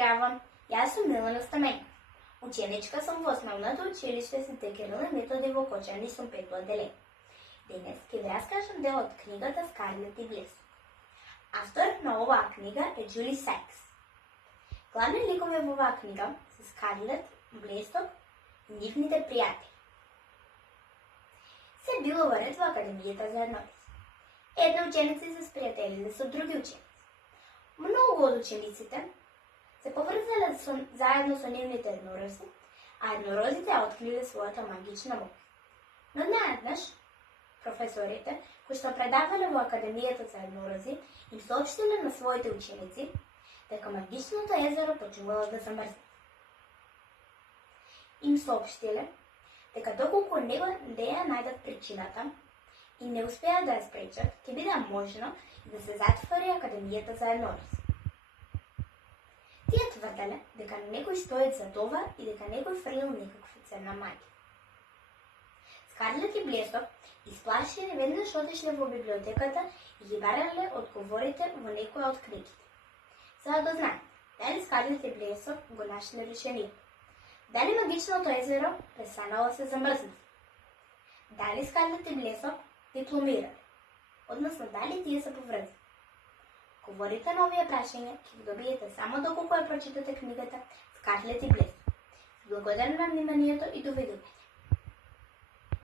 Здраво, јас сум Милана Стаменко. Ученичка сум во основното училиште Свети Кирил и Методи во Кочани, сум 5 одделение. Денес ќе ви раскажам дел од книгата Скарлет и Блесок. Автор на оваа книга е Џули Сайкс. Главни ликови во оваа книга се Скарлет, Блесок и нивните пријатели. Се било во ред во Академијата за еднородици. Една ученица се спријателиле со други ученици. Многу од учениците се поврзале заедно со нивните еднорози, а еднорозите ја откриле својата магична моќ. Но наеднаш, професорите, кои што предавале во Академијата за еднорози, им соопштиле на своите ученици дека магичното езеро почнувало да замрзне. Им соопштиле дека доколку не ја најдат причината и не успеат да ја спречат, ќе биде можно да се затвори Академијата за еднорози. Тие тврделе дека некој стои за това и дека некој фрлил некаква ценна магија. Скарлет и Блесок, исплашени, веднаш отишле во библиотеката и ги барале одговорите во некоја од книгите. За да знаат дали Скарлет и Блесок го нашле решението. Дали магичното езеро престанало се замрзнати? Дали Скарлет и Блесок дипломирале? Односно, дали тие се поврзани? Говорите на овие прашања ќе ги добиете само доколку ја прочитате книгата Скарлет и Блесок. Благодарам на вниманието и довидување.